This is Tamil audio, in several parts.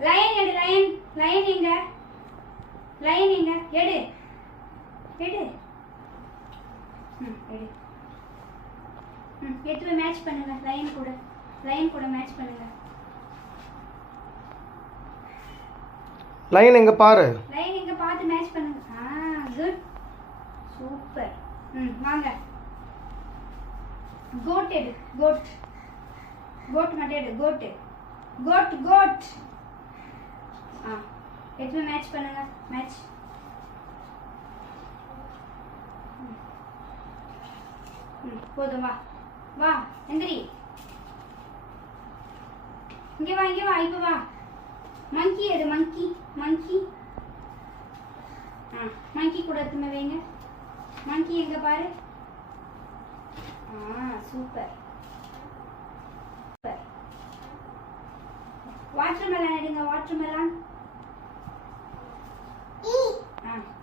லயன் எடு லயன். லயன் எங்க? லயன் எங்க? எடு எடு. எடு. எடுத்து போய் மேட்ச் பண்ணுங்க லயன் கூட. லயன் கூட மேட்ச் பண்ணுங்க. லைன் எங்க பாரு. லைன் எங்க பார்த்து மேட்ச் பண்ணுங்க. குட். சூப்பர். வாங்க. கோட் எடு. கோட். கோட் மட்டும் எடு. கோட். Coat coat. எடுத்து மேட்ச் பண்ணுங்க. மேட்ச். போதும் வா. வா எந்திரி. இங்க வா இங்க வா. இப்ப வா. மங்கி எடு. மங்கி மங்கி. மங்கி கூட எடுத்துமே வைங்க. மங்கி எங்க பாரு. சூப்பர். வாட்டர்மெலன் எடுங்க. வாட்டர்மெலன்.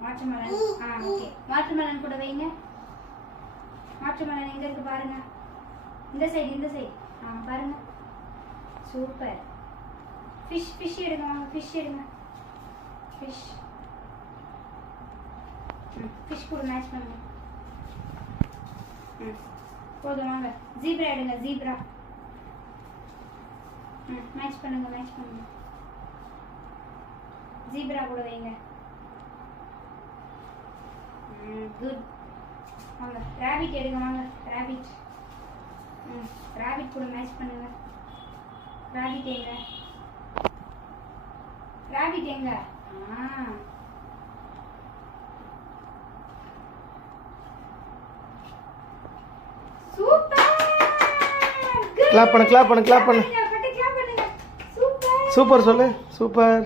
வாட்டர்மெலன். ஓகே. வாட்டர்மெலன் கூட வைங்க. வாட்டர்மெலன் எங்க இருக்கு பாருங்க. இந்த சைடு இந்த சைடு. பாருங்க. சூப்பர். ஃபிஷ் ஃபிஷ் எடுங்க. வாங்க ஃபிஷ் எடுங்க. ஃபிஷ். ஃபிஷ் கூட மேட்ச் பண்ணுங்க. போதும் வாங்க. ஜீப்ரா எடுங்க. ஜீப்ரா. மேட்ச் பண்ணுங்க. மேட்ச் பண்ணுங்க. ஜீப்ரா கூட வைங்க. குட். வாங்க ராபிட் எடுங்க. வாங்க ராபிட். ராபிட் கூட மேட்ச் பண்ணுங்க. ராபிட் எங்க? ராபிட் எங்க? சூப்பர். கிளாப் பண்ணு கிளாப் பண்ணு கிளாப் பண்ணு. கிளாப் பண்ணுங்க. சூப்பர். சூப்பர் சொல்லு. சூப்பர்.